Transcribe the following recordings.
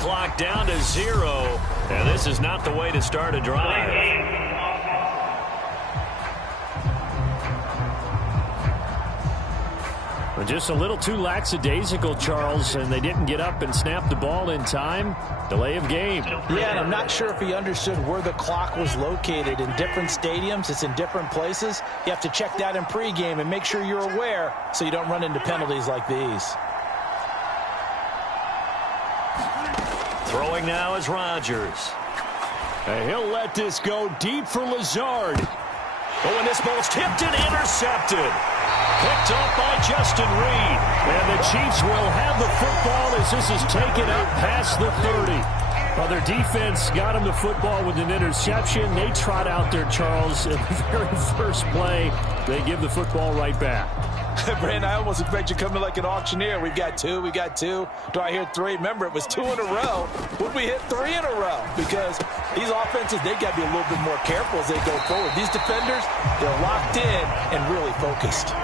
clock down to 0. And this is not the way to start a drive. Just a little too lackadaisical, Charles, and they didn't get up and snap the ball in time. Delay of game. Yeah, and I'm not sure if he understood where the clock was located. In different stadiums, it's in different places. You have to check that in pregame and make sure you're aware so you don't run into penalties like these. Throwing now is Rodgers. And he'll let this go deep for Lazard. Oh, and this ball's tipped and intercepted. Picked up by Justin Reed. And the Chiefs will have the football as this is taken up past the 30. Well, their defense got him the football with an interception. They trot out there, Charles, in the very first play. They give the football right back. Brandon, I almost expect you coming like an auctioneer. We got two. Do I hear three? Remember, it was 2 in a row. Would we hit 3 in a row? Because these offenses, they got to be a little bit more careful as they go forward. These defenders, they're locked in and really focused.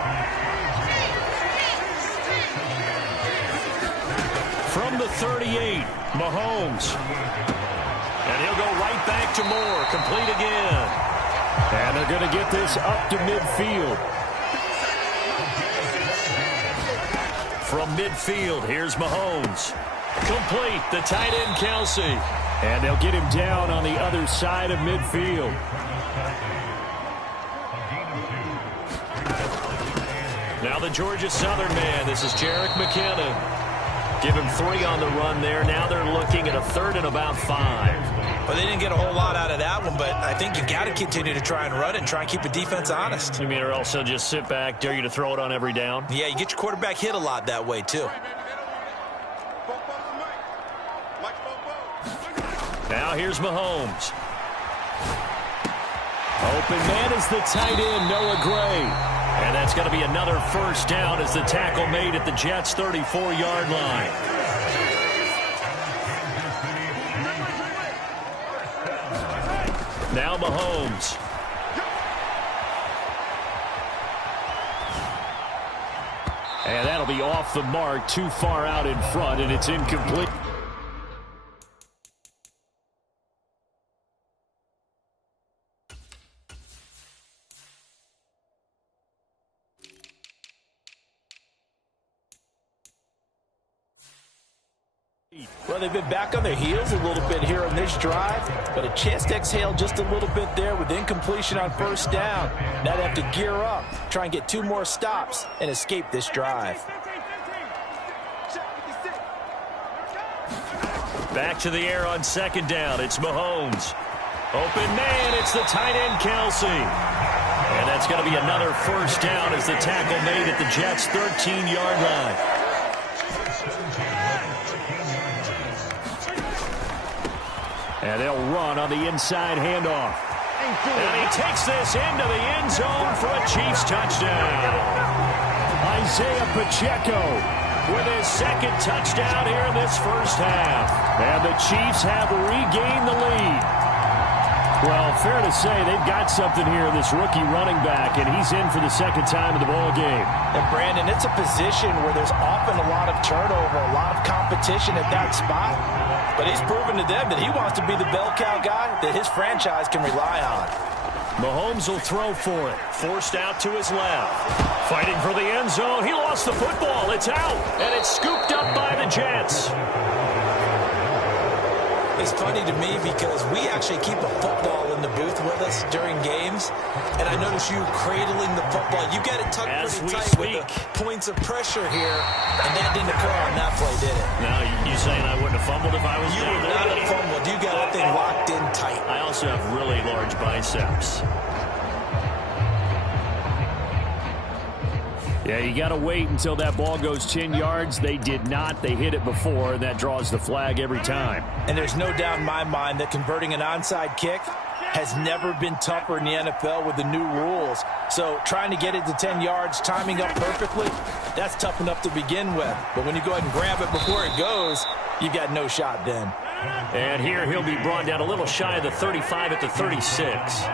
From the 38, Mahomes. And he'll go right back to Moore. Complete again. And they're going to get this up to midfield. From midfield, here's Mahomes. Complete, the tight end, Kelsey. And they'll get him down on the other side of midfield. Now the Georgia Southern man. This is Jerick McKinnon. Give him 3 on the run there. Now they're looking at a 3rd and about 5. Well, they didn't get a whole lot out of that one, but I think you got to continue to try and run it and try and keep the defense honest. You mean, or else they'll just sit back, dare you to throw it on every down? Yeah, you get your quarterback hit a lot that way, too. Now here's Mahomes. Open man is the tight end, Noah Gray. And that's going to be another first down as the tackle made at the Jets' 34-yard line. Now Mahomes. And that'll be off the mark, too far out in front, and it's incomplete. Well, they've been back on their heels a little bit here on this drive, but a chance to exhale just a little bit there with incompletion on first down. Now they have to gear up, try and get 2 more stops, and escape this drive. Back to the air on 2nd down. It's Mahomes. Open man, it's the tight end, Kelsey. And that's going to be another first down as the tackle made at the Jets' 13-yard line. And they'll run on the inside handoff. And he takes this into the end zone for a Chiefs touchdown. Isaiah Pacheco with his 2nd touchdown here in this first half. And the Chiefs have regained the lead. Well, fair to say they've got something here, this rookie running back, and he's in for the 2nd time in the ball game. And, Brandon, it's a position where there's often a lot of turnover, a lot of competition at that spot. But he's proven to them that he wants to be the bell cow guy that his franchise can rely on. Mahomes will throw for it. Forced out to his left. Fighting for the end zone. He lost the football. It's out. And it's scooped up by the Jets. It's funny to me because we actually keep a football in the booth with us during games. And I notice you cradling the football. You got it tucked pretty tight with the points of pressure here. And that didn't occur on that play, did it? Now, you saying I wouldn't have fumbled if I was You down would there? not have fumbled. You got that thing locked in tight. I also have really large biceps. Yeah, you got to wait until that ball goes 10 yards. They did not. They hit it before, and that draws the flag every time. And there's no doubt in my mind that converting an onside kick has never been tougher in the NFL with the new rules. So trying to get it to 10 yards, timing up perfectly, that's tough enough to begin with. But when you go ahead and grab it before it goes, you've got no shot then. And here he'll be brought down a little shy of the 35 at the 36.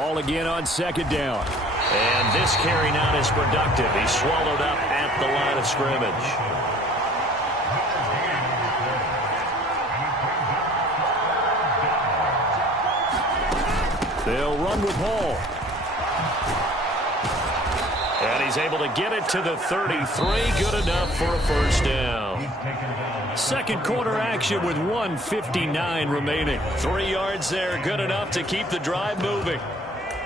Ball again on second down. And this carry not as productive. He's swallowed up at the line of scrimmage. They'll run with Hall. And he's able to get it to the 33. Good enough for a first down. Second quarter action with 1:59 remaining. 3 yards there. Good enough to keep the drive moving.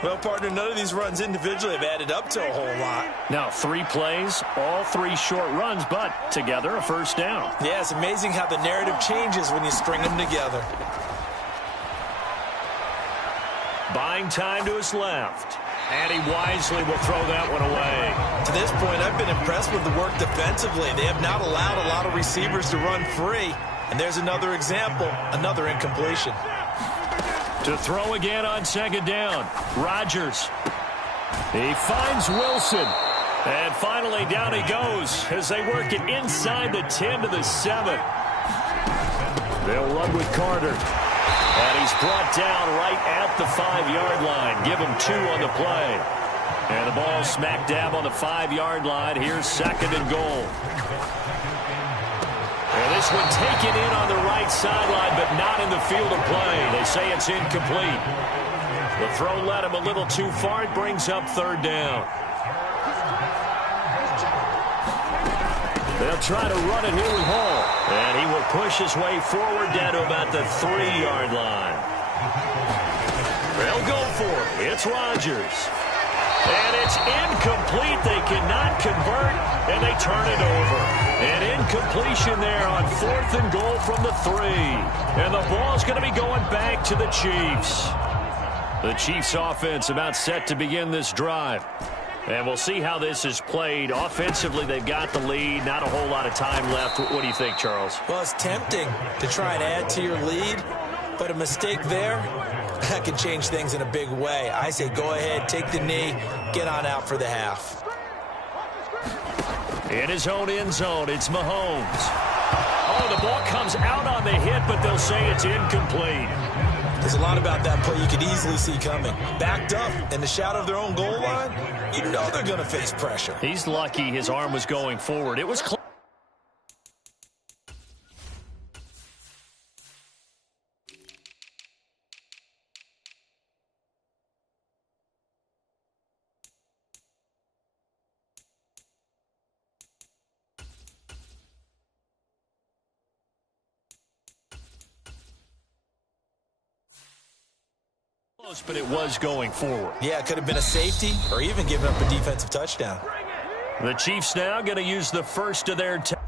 Well, partner, none of these runs individually have added up to a whole lot. Now, 3 plays, all 3 short runs, but together a first down. Yeah, it's amazing how the narrative changes when you string them together. Buying time to his left. And he wisely will throw that one away. To this point, I've been impressed with the work defensively. They have not allowed a lot of receivers to run free. And there's another example, another incompletion. To throw again on second down. Rodgers. He finds Wilson. And finally down he goes as they work it inside the 10 to the 7. They'll run with Carter. And he's brought down right at the 5-yard line. Give him 2 on the play. And the ball smack dab on the 5-yard line. Here's second and goal. And this one taken in on the right sideline, but not in the field of play. They say it's incomplete. The throw led him a little too far. It brings up third down. They'll try to run it here with Hall. And he will push his way forward down to about the 3-yard line. They'll go for it. It's Rodgers. And it's incomplete. They cannot convert, and they turn it over. An incompletion there on 4th and goal from the 3. And the ball's going to be going back to the Chiefs. The Chiefs offense about set to begin this drive. And we'll see how this is played. Offensively, they've got the lead. Not a whole lot of time left. What do you think, Charles? Well, it's tempting to try and add to your lead, but a mistake there, that can change things in a big way. I say go ahead, take the knee, get on out for the half. In his own end zone, it's Mahomes. Oh, the ball comes out on the hit, but they'll say it's incomplete. There's a lot about that play you could easily see coming. Backed up in the shadow of their own goal line, you know they're going to face pressure. He's lucky his arm was going forward. It was close. But it was going forward. Yeah, it could have been a safety or even giving up a defensive touchdown. The Chiefs now going to use the first of their timeouts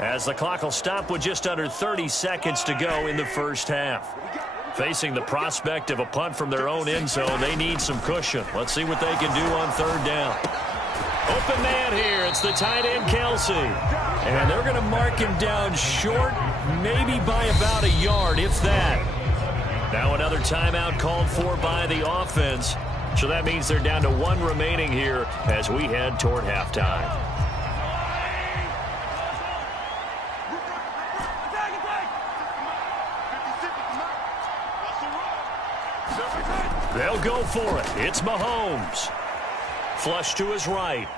as the clock will stop with just under 30 seconds to go in the first half. Facing the prospect of a punt from their own end zone, they need some cushion. Let's see what they can do on third down. Open man here. It's the tight end, Kelsey. And they're going to mark him down short, maybe by about a yard, if that. Now another timeout called for by the offense. So that means they're down to 1 remaining here as we head toward halftime. They'll go for it. It's Mahomes. Flush to his right.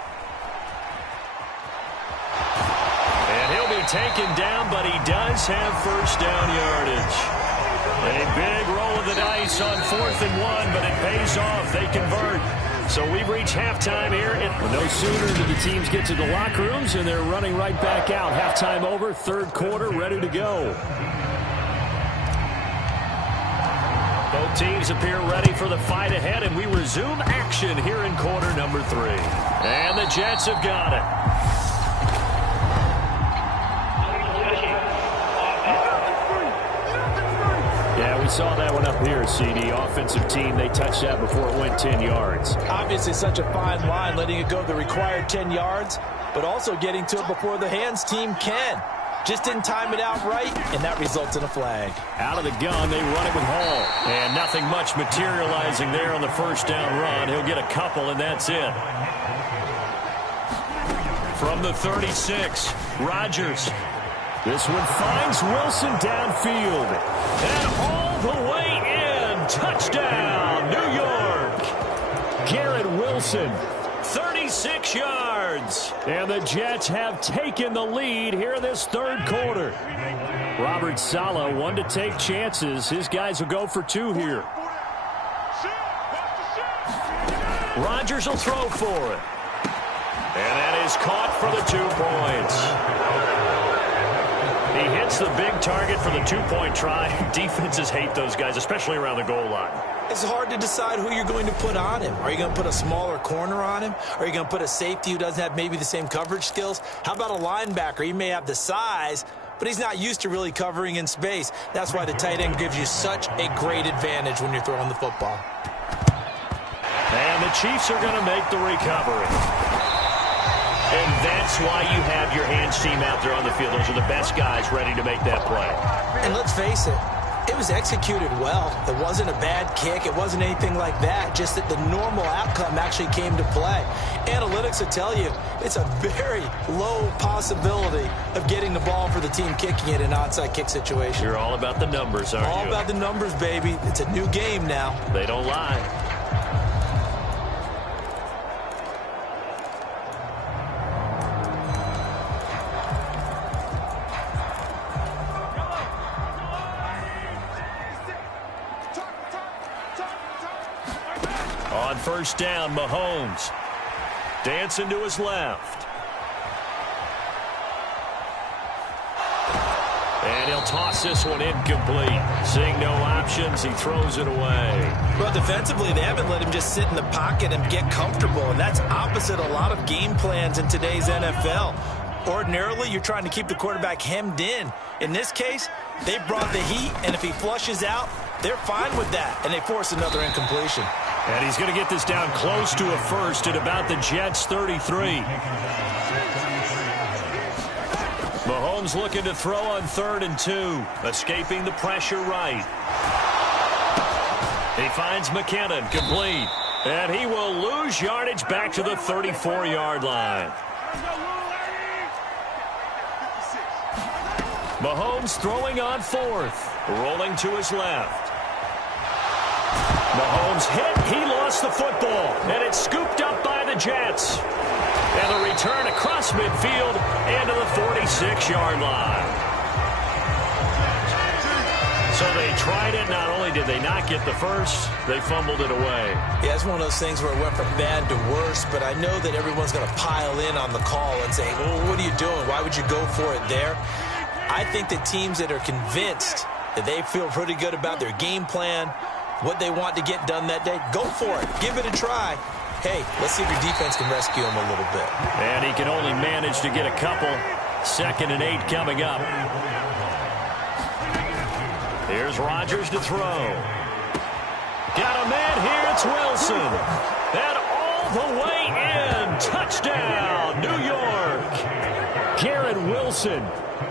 And he'll be taken down, but he does have first down yardage. A big roll of the dice on 4th and 1, but it pays off. They convert. So we've reached halftime here. No sooner do the teams get to the locker rooms, and they're running right back out. Halftime over, third quarter, ready to go. Both teams appear ready for the fight ahead, and we resume action here in quarter number 3. And the Jets have got it. Yeah, we saw that one up here, CD. Offensive team, they touched that before it went 10 yards. Obviously such a fine line, letting it go the required 10 yards, but also getting to it before the hands team can. Just didn't time it out right, and that results in a flag. Out of the gun, they run it with Hall. And nothing much materializing there on the first down run. He'll get a couple, and that's it. From the 36, Rodgers. This one finds Wilson downfield. And all the way in. Touchdown, New York. Garrett Wilson, 36 yards. And the Jets have taken the lead here in this third quarter. Robert Saleh, one to take chances. His guys will go for two here. Rodgers will throw for it. And that is caught for the 2 points. He hits the big target for the 2-point try. Defenses hate those guys, especially around the goal line. It's hard to decide who you're going to put on him. Are you going to put a smaller corner on him? Are you going to put a safety who doesn't have maybe the same coverage skills? How about a linebacker? He may have the size, but he's not used to really covering in space. That's why the tight end gives you such a great advantage when you're throwing the football. And the Chiefs are going to make the recovery. And that's why you have your hands team out there on the field. Those are the best guys ready to make that play. And let's face it, it was executed well. It wasn't a bad kick. It wasn't anything like that. Just that the normal outcome actually came to play. Analytics will tell you it's a very low possibility of getting the ball for the team kicking it in an onside kick situation. You're all about the numbers, aren't you? All about the numbers, baby. It's a new game now. They don't lie. On first down, Mahomes dancing to his left. And he'll toss this one incomplete. Seeing no options, he throws it away. Well, defensively, they haven't let him just sit in the pocket and get comfortable, and that's opposite a lot of game plans in today's NFL. Ordinarily, you're trying to keep the quarterback hemmed in. In this case, they brought the heat, and if he flushes out, they're fine with that, and they force another incompletion. And he's going to get this down close to a first at about the Jets' 33. Mahomes looking to throw on 3rd and 2. Escaping the pressure right. He finds McKinnon, complete. And he will lose yardage back to the 34-yard line. Mahomes throwing on 4th. Rolling to his left. Mahomes hit. He lost the football. And it's scooped up by the Jets. And the return across midfield into the 46-yard line. So they tried it. Not only did they not get the first, they fumbled it away. Yeah, it's one of those things where it went from bad to worse, but I know that everyone's going to pile in on the call and say, well, what are you doing? Why would you go for it there? I think that teams that are convinced that they feel pretty good about their game plan, what they want to get done that day, go for it. Give it a try. Hey, let's see if your defense can rescue him a little bit. And he can only manage to get a couple. 2nd and 8 coming up. Here's Rodgers to throw. Got a man here. It's Wilson. And all the way in. Touchdown, New York. Garrett Wilson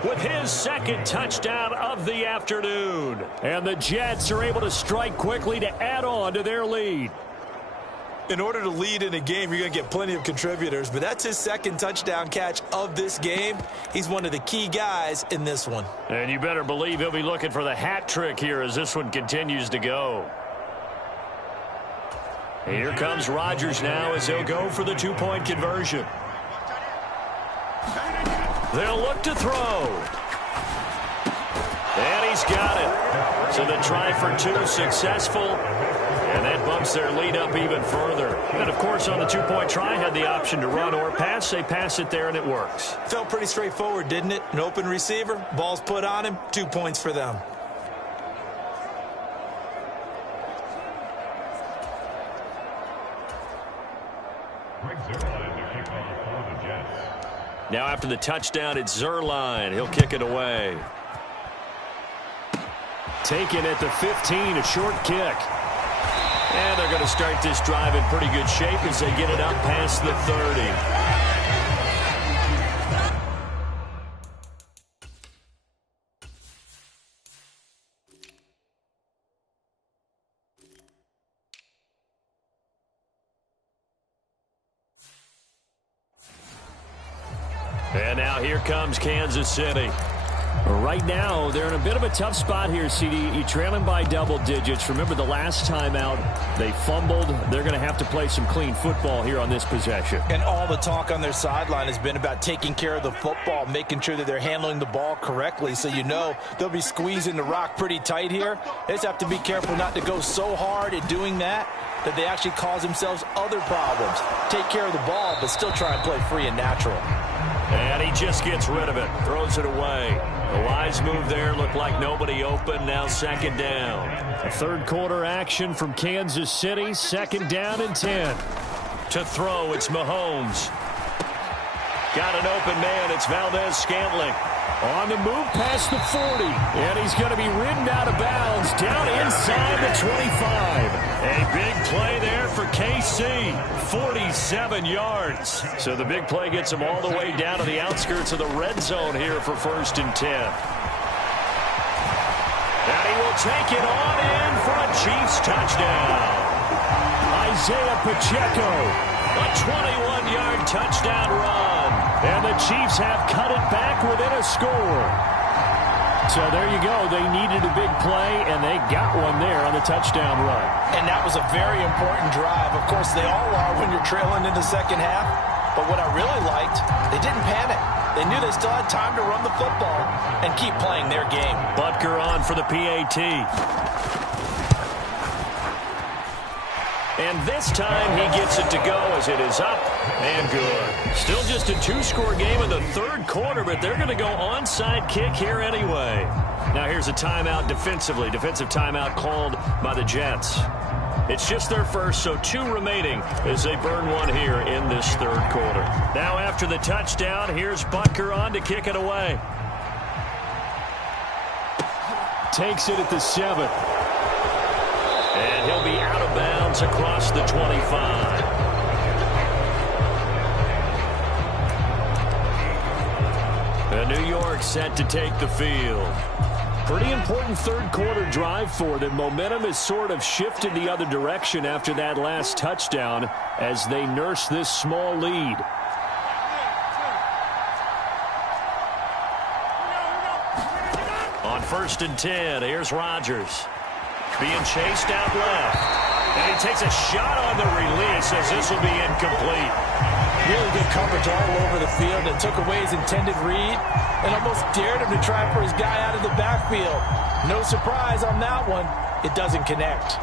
with his 2nd touchdown of the afternoon. And the Jets are able to strike quickly to add on to their lead. In order to lead in a game, you're going to get plenty of contributors, but that's his 2nd touchdown catch of this game. He's one of the key guys in this one. And you better believe he'll be looking for the hat trick here as this one continues to go. Here comes Rodgers now as he'll go for the 2-point conversion. They'll look to throw. And he's got it. So the try for 2 successful. And that bumps their lead up even further. And, of course, on the 2-point try, had the option to run or pass. They pass it there, and it works. Felt pretty straightforward, didn't it? An open receiver, ball's put on him, 2 points for them. Now after the touchdown, it's Zuerlein. He'll kick it away. Taken at the 15, a short kick. And they're going to start this drive in pretty good shape as they get it up past the 30. And now here comes Kansas City. Right now, they're in a bit of a tough spot here, CD. You're trailing by double digits. Remember the last time out, they fumbled. They're going to have to play some clean football here on this possession. And all the talk on their sideline has been about taking care of the football, making sure that they're handling the ball correctly. So you know they'll be squeezing the rock pretty tight here. They just have to be careful not to go so hard at doing that they actually cause themselves other problems. Take care of the ball, but still try and play free and natural. And he just gets rid of it, throws it away. The wise move there, looked like nobody open, now second down. A third quarter action from Kansas City, second down and 10. To throw, it's Mahomes. Got an open man, it's Valdez-Scantling. On the move past the 40, and he's going to be ridden out of bounds down inside the 25. A big play there for KC, 47 yards. So the big play gets him all the way down to the outskirts of the red zone here for 1st and 10. And he will take it on in for a Chiefs touchdown. Isaiah Pacheco, a 21-yard touchdown run. And the Chiefs have cut it back within a score. So there you go. They needed a big play, and they got one there on the touchdown run. And that was a very important drive. Of course, they all are when you're trailing in the second half. But what I really liked, they didn't panic. They knew they still had time to run the football and keep playing their game. Butker on for the PAT. And this time he gets it to go as it is up and good. Still just a two-score game in the third quarter, but they're going to go onside kick here anyway. Now here's a timeout defensively. Defensive timeout called by the Jets. It's just their first, so 2 remaining as they burn one here in this third quarter. Now after the touchdown, here's Butker on to kick it away. Takes it at the 7. And he'll be out of bounds across the 25. And New York set to take the field. Pretty important third quarter drive for them. Momentum has sort of shifted the other direction after that last touchdown as they nurse this small lead. On 1st and 10, here's Rodgers. Being chased out left. And he takes a shot on the release as this will be incomplete. Really good coverage all over the field and took away his intended read and almost dared him to try for his guy out of the backfield. No surprise on that one. It doesn't connect.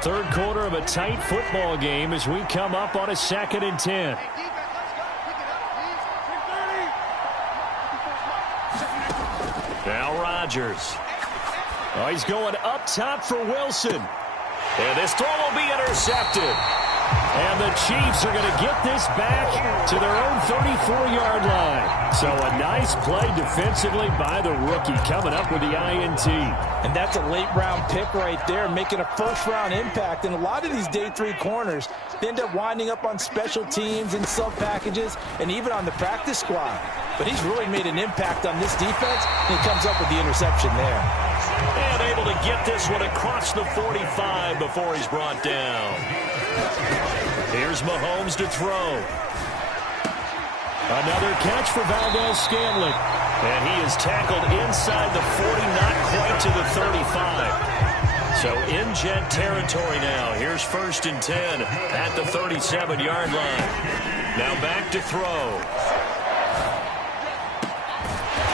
Third quarter of a tight football game as we come up on a 2nd and 10. Now Rodgers. Oh, he's going up top for Wilson. And this throw will be intercepted. And the Chiefs are going to get this back to their own 34-yard line. So a nice play defensively by the rookie coming up with the INT. And that's a late-round pick right there, making a first-round impact. And a lot of these day 3 corners, they end up winding up on special teams and sub-packages and even on the practice squad. But he's really made an impact on this defense, and he comes up with the interception there. And able to get this one across the 45 before he's brought down. Here's Mahomes to throw. Another catch for Valdez-Scantling. And he is tackled inside the 40, not quite to the 35. So in Jet territory now. Here's 1st and 10 at the 37-yard line. Now back to throw.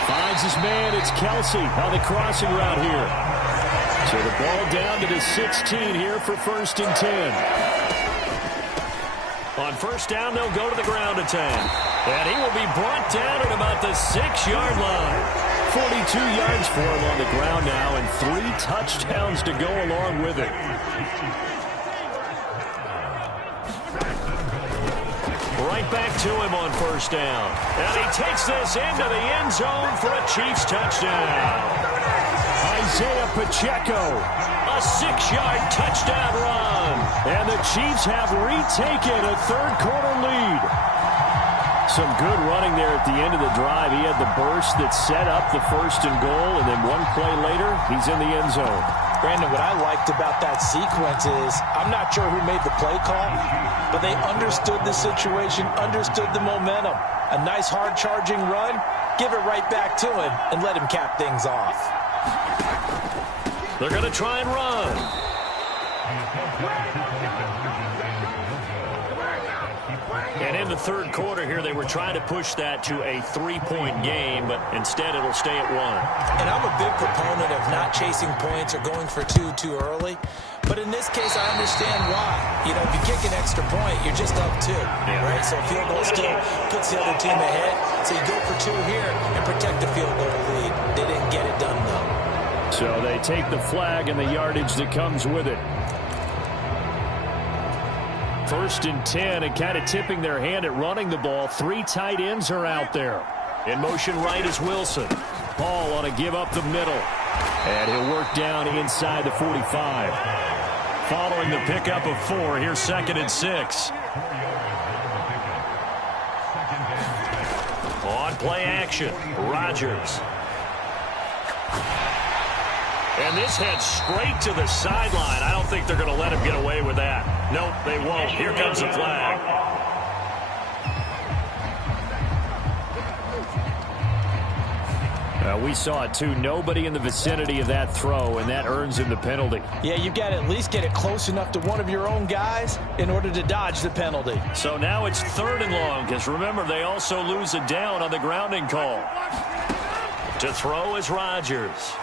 Finds his man. It's Kelsey on the crossing route here. So the ball down to the 16 here for 1st and 10. On 1st down, they'll go to the ground attack. And he will be brought down at about the 6-yard line. 42 yards for him on the ground now and 3 touchdowns to go along with it. Right back to him on 1st down. And he takes this into the end zone for a Chiefs touchdown. Isaiah Pacheco. A A 6-yard touchdown run. And the Chiefs have retaken a third-quarter lead. Some good running there at the end of the drive. He had the burst that set up the 1st and goal, and then one play later, he's in the end zone. Brandon, what I liked about that sequence is I'm not sure who made the play call, but they understood the situation, understood the momentum. A nice hard-charging run, give it right back to him, and let him cap things off. They're going to try and run. And in the third quarter here, they were trying to push that to a 3-point game, but instead it'll stay at 1. And I'm a big proponent of not chasing points or going for two too early. But in this case, I understand why. You know, if you kick an extra point, you're just up 2, right? So a field goal still puts the other team ahead. So you go for 2 here and protect the field goal lead. They didn't get it done, though. So they take the flag and the yardage that comes with it. 1st and 10, and kind of tipping their hand at running the ball. 3 tight ends are out there. In motion right is Wilson. Paul on a give up the middle. And he'll work down inside the 45. Following the pickup of 4, here's 2nd and 6. On play action, Rodgers. And this heads straight to the sideline. I don't think they're going to let him get away with that. Nope, they won't. Here comes the flag. We saw it, too. Nobody in the vicinity of that throw, and that earns him the penalty. Yeah, you've got to at least get it close enough to one of your own guys in order to dodge the penalty. So now it's 3rd and long, because remember, they also lose a down on the grounding call. To throw is Rodgers.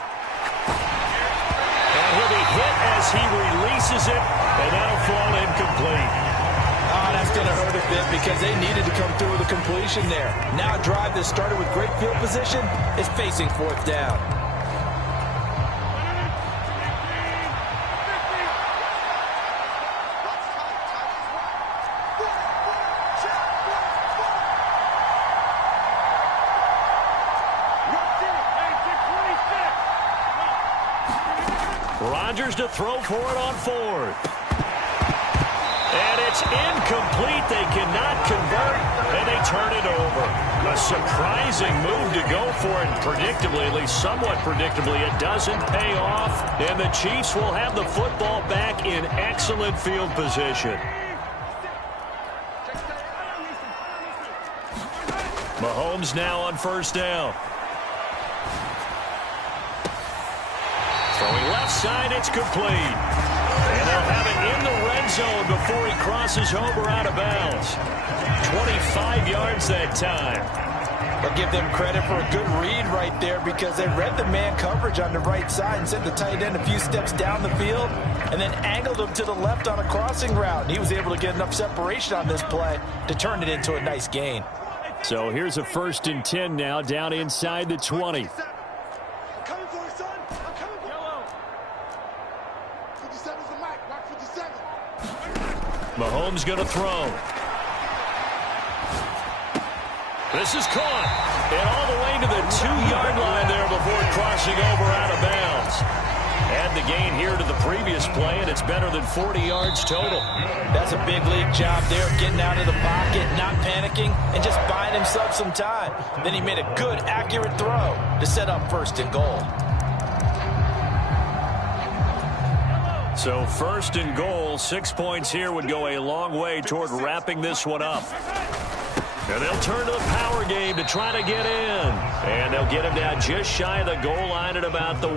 And he'll be hit as he releases it, and that'll fall incomplete. Oh, that's going to hurt a bit because they needed to come through with a completion there. Now a drive that started with great field position is facing 4th down. Rodgers to throw for it on 4th. And it's incomplete. They cannot convert, and they turn it over. A surprising move to go for it. Predictably, at least somewhat predictably, it doesn't pay off. And the Chiefs will have the football back in excellent field position. Mahomes now on 1st down. Throwing left side, it's complete. And they'll have it in the red zone before he crosses over out of bounds. 25 yards that time. But give them credit for a good read right there because they read the man coverage on the right side and sent the tight end a few steps down the field and then angled him to the left on a crossing route. He was able to get enough separation on this play to turn it into a nice gain. So here's a 1st and 10 now down inside the 20. Mahomes going to throw. This is caught. And all the way to the 2-yard line there before crossing over out of bounds. Add the gain here to the previous play, and it's better than 40 yards total. That's a big league job there, getting out of the pocket, not panicking, and just buying himself some time. Then he made a good, accurate throw to set up 1st and goal. So 1st and goal, 6 points here would go a long way toward wrapping this one up. And they'll turn to the power game to try to get in. And they'll get him down just shy of the goal line at about the 1.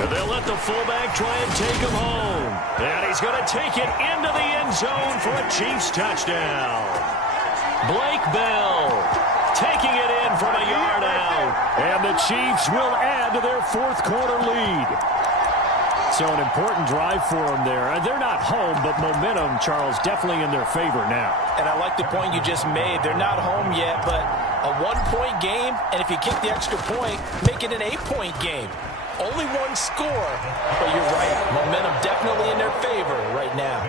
And they'll let the fullback try and take him home. And he's going to take it into the end zone for a Chiefs touchdown. Blake Bell taking it in from a yard out. And the Chiefs will add to their 4th quarter lead. So an important drive for them there. They're not home, but momentum, Charles, definitely in their favor now. And I like the point you just made. They're not home yet, but a 1-point game, and if you kick the extra point, make it an 8-point game. Only 1 score, but you're right. Momentum definitely in their favor right now.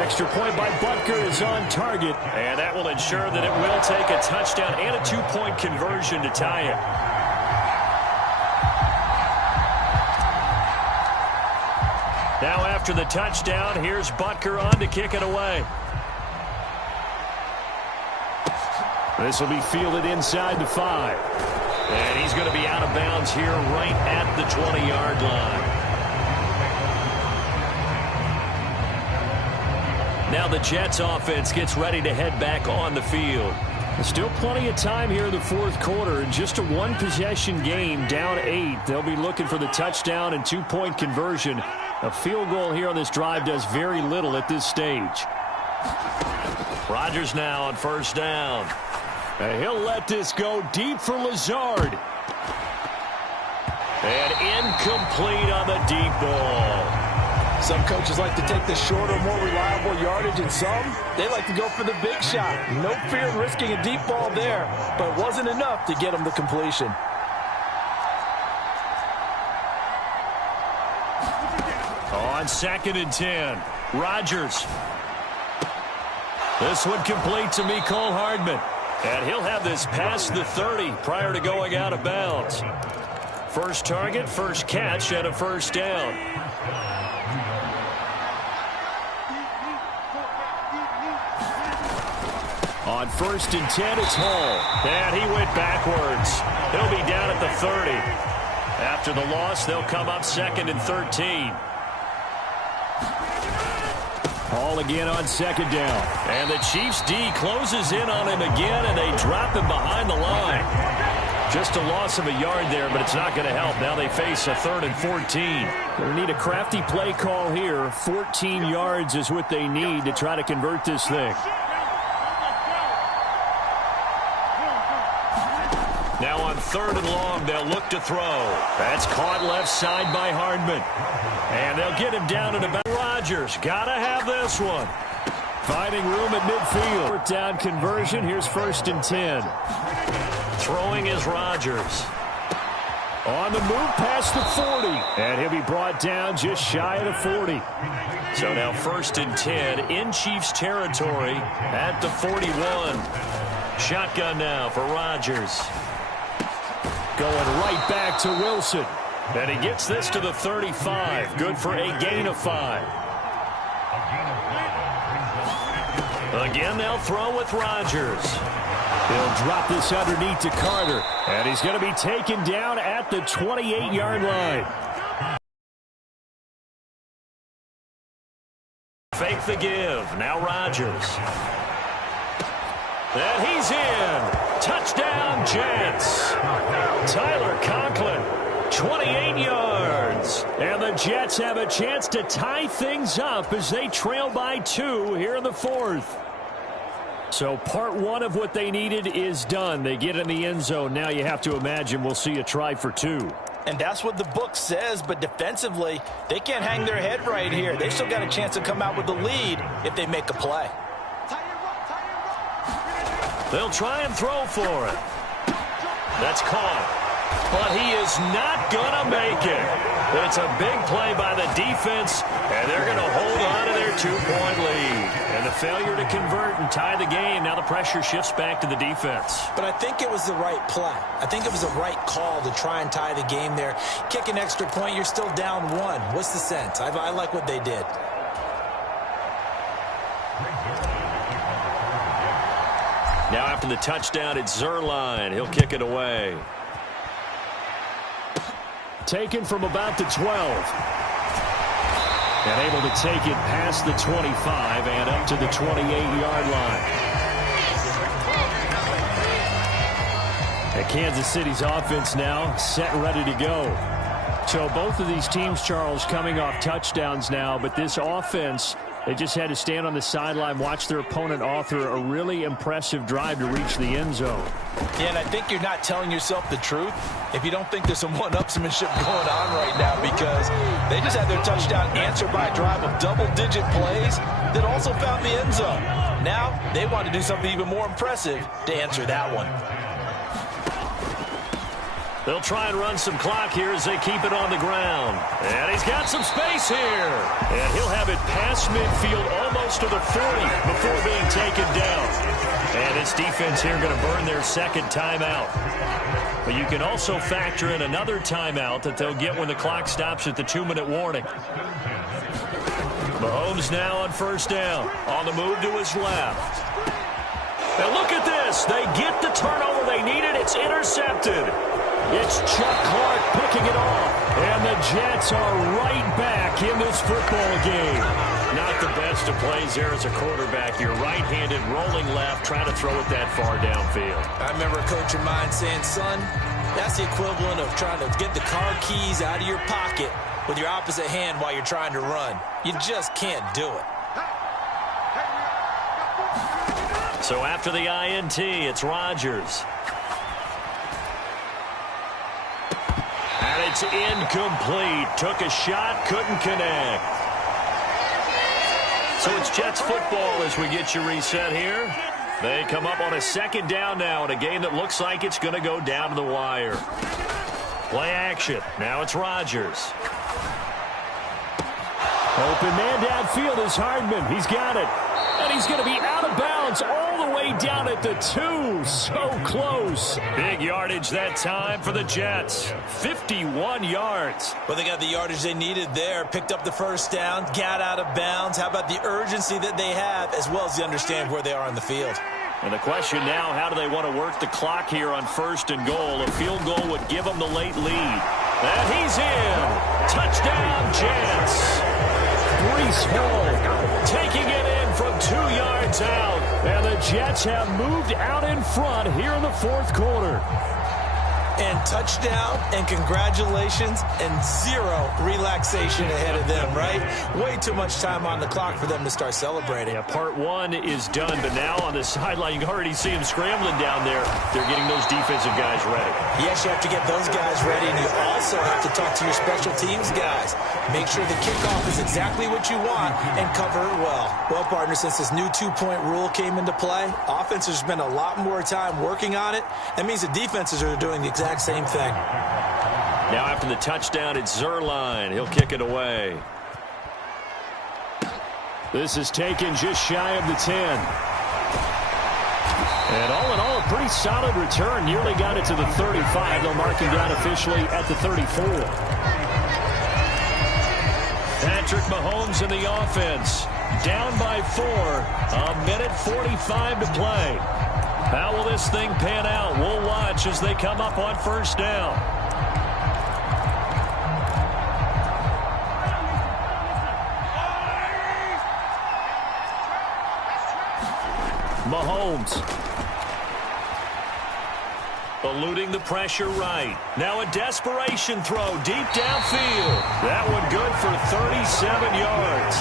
Extra point by Butker is on target. And that will ensure that it will take a touchdown and a 2-point conversion to tie it. Now after the touchdown, here's Butker on to kick it away. This will be fielded inside the 5. And he's going to be out of bounds here right at the 20-yard line. Now the Jets offense gets ready to head back on the field. Still plenty of time here in the fourth quarter. Just a one-possession game, down 8. They'll be looking for the touchdown and two-point conversion. A field goal here on this drive does very little at this stage. Rodgers now on first down. And he'll let this go deep for Lazard. And incomplete on the deep ball. Some coaches like to take the shorter, more reliable yardage, and some, they like to go for the big shot. No fear of risking a deep ball there, but it wasn't enough to get him the completion. On 2nd and 10, Rodgers. This one complete to Mecole Hardman. And he'll have this past the 30 prior to going out of bounds. First target, first catch, and a first down. On 1st and 10, it's Hall. And he went backwards. He'll be down at the 30. After the loss, they'll come up 2nd and 13. Hall again on 2nd down. And the Chiefs D closes in on him again, and they drop him behind the line. Just a loss of a yard there, but it's not going to help. Now they face a 3rd and 14. They need a crafty play call here. 14 yards is what they need to try to convert this thing. Now on 3rd and long, they'll look to throw. That's caught left side by Hardman. And they'll get him down at about Rodgers. Gotta have this one. Finding room at midfield. 4th down conversion. Here's 1st and 10. Throwing is Rodgers. On the move past the 40. And he'll be brought down just shy of the 40. So now 1st and 10 in Chiefs territory at the 41. Shotgun now for Rodgers. Going right back to Wilson. And he gets this to the 35. Good for a gain of 5. Again, they'll throw with Rodgers. He'll drop this underneath to Carter. And he's going to be taken down at the 28-yard line. Fake the give. Now Rodgers. And he's in. Touchdown, Jets. Tyler Conklin, 28 yards. And the Jets have a chance to tie things up as they trail by 2 here in the 4th. So part 1 of what they needed is done. They get in the end zone. Now you have to imagine we'll see a try for 2. And that's what the book says, but defensively, they can't hang their head right here. They still got a chance to come out with the lead if they make a play. They'll try and throw for it. That's caught. But he is not going to make it. It's a big play by the defense, and they're going to hold on to their 2-point lead. And the failure to convert and tie the game, now the pressure shifts back to the defense. But I think it was the right play. I think it was the right call to try and tie the game there. Kick an extra point, you're still down 1. What's the sense? I like what they did. Now after the touchdown, it's Zerline. He'll kick it away. Taken from about the 12. And able to take it past the 25 and up to the 28-yard line. And Kansas City's offense now set and ready to go. So both of these teams, Charles, coming off touchdowns now, but this offense, they just had to stand on the sideline, watch their opponent author a really impressive drive to reach the end zone. Yeah, and I think you're not telling yourself the truth if you don't think there's some one-upsmanship going on right now, because they just had their touchdown answered by a drive of double-digit plays that also found the end zone. Now they want to do something even more impressive to answer that one. They'll try and run some clock here as they keep it on the ground. And he's got some space here. And he'll have it past midfield almost to the 40 before being taken down. And this defense here going to burn their second timeout. But you can also factor in another timeout that they'll get when the clock stops at the 2-minute warning. Mahomes now on first down. On the move to his left. And look at this. They get the turnover they needed. It's intercepted. It's Chuck Clark picking it off. And the Jets are right back in this football game. Not the best of plays there as a quarterback. You're right-handed, rolling left, trying to throw it that far downfield. I remember a coach of mine saying, son, that's the equivalent of trying to get the car keys out of your pocket with your opposite hand while you're trying to run. You just can't do it. So after the INT, it's Rodgers. And it's incomplete. Took a shot, couldn't connect. So it's Jets football as we get you reset here. They come up on a second down now in a game that looks like it's going to go down to the wire. Play action. Now it's Rodgers. Open man downfield is Hardman. He's got it. And he's going to be out of bounds all the way down at the 2. So close. Big yardage that time for the Jets. 51 yards. Well, they got the yardage they needed there. Picked up the first down. Got out of bounds. How about the urgency that they have as well as they understand where they are on the field? And the question now, how do they want to work the clock here on first and goal? A field goal would give them the late lead. And he's in. Touchdown, Jets. Breece Hall taking it in from 2 yards out. And the Jets have moved out in front here in the fourth quarter. And touchdown and congratulations and zero relaxation ahead of them, right? Way too much time on the clock for them to start celebrating. Yeah, part one is done, but now on the sideline, you can already see them scrambling down there. They're getting those defensive guys ready. Yes, you have to get those guys ready, and you also have to talk to your special teams guys. Make sure the kickoff is exactly what you want and cover it well. Well, partner, since this new two-point rule came into play, offenses spend a lot more time working on it. That means the defenses are doing the exact same thing. Now after the touchdown, it's Zerline. He'll kick it away. This is taken just shy of the 10. And all in all, a pretty solid return. Nearly got it to the 35. They'll mark him down officially at the 34. Patrick Mahomes in the offense. Down by 4. A minute 45 to play. How will this thing pan out? We'll watch as they come up on first down. Mahomes. Eluding the pressure right. Now a desperation throw deep downfield. That one good for 37 yards.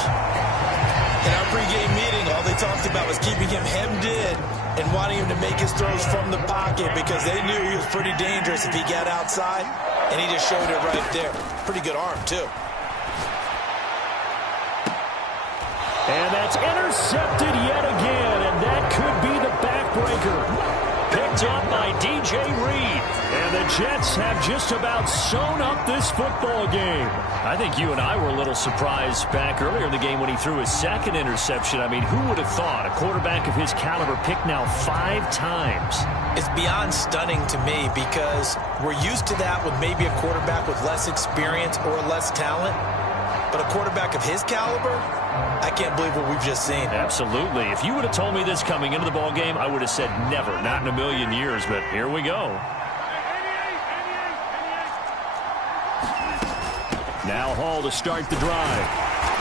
In our pregame meeting, all they talked about was keeping him hemmed in and wanting him to make his throws from the pocket because they knew he was pretty dangerous if he got outside, and he just showed it right there. Pretty good arm, too. And that's intercepted yet again, and that could be the backbreaker. Picked up by DJ Reed. And the Jets have just about sewn up this football game. I think you and I were a little surprised back earlier in the game when he threw his second interception. I mean, who would have thought a quarterback of his caliber picked now 5 times? It's beyond stunning to me because we're used to that with maybe a quarterback with less experience or less talent. But a quarterback of his caliber, I can't believe what we've just seen. Absolutely. If you would have told me this coming into the ball game, I would have said never, not in a million years. But here we go. Now Hall to start the drive.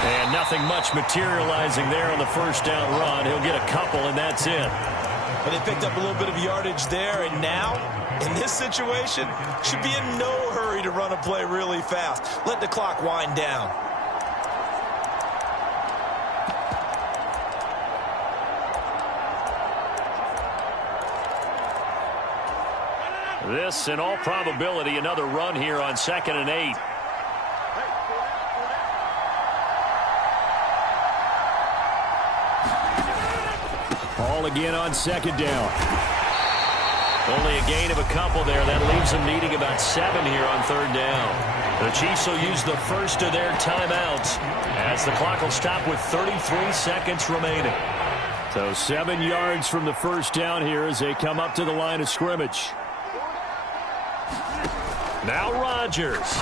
And nothing much materializing there on the first down run. He'll get a couple, and that's it. But they picked up a little bit of yardage there, and now, in this situation, should be in no hurry to run a play really fast. Let the clock wind down. This, in all probability, another run here on 2nd and 8. Hall again on 2nd down. Only a gain of a couple there. That leaves them needing about 7 here on 3rd down. The Chiefs will use the first of their timeouts as the clock will stop with 33 seconds remaining. So 7 yards from the first down here as they come up to the line of scrimmage. Now Rodgers.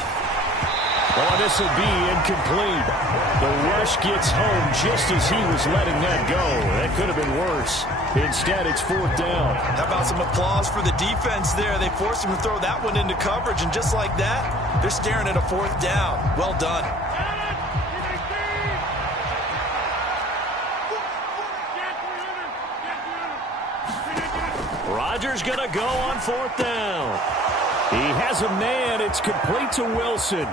Oh, this will be incomplete. The rush gets home just as he was letting that go. That could have been worse. Instead, it's 4th down. How about some applause for the defense there? They forced him to throw that one into coverage, and just like that, they're staring at a 4th down. Well done. Rodgers going to go on 4th down. He has a man. It's complete to Wilson.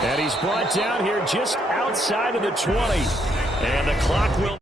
And he's brought down here just outside of the 20. And the clock will...